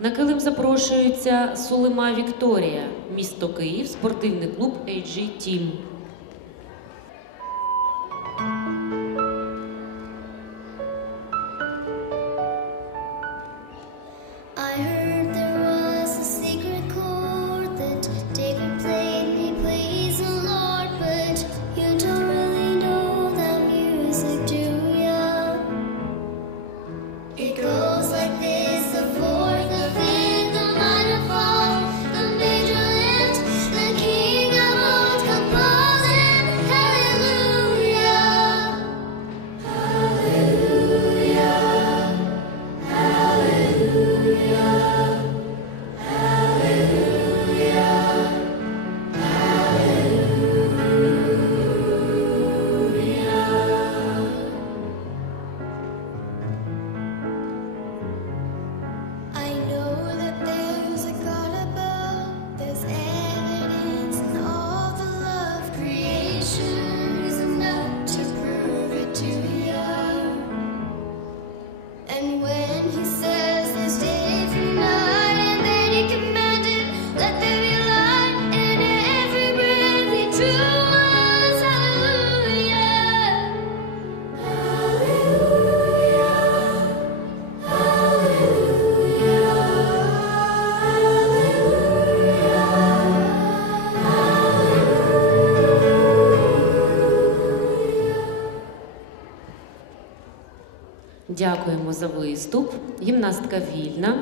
На килим запрошується Сулима Вікторія, місто Київ, спортивний клуб AG Team. I heard Дякуємо за виступ. Гімнастка вільна.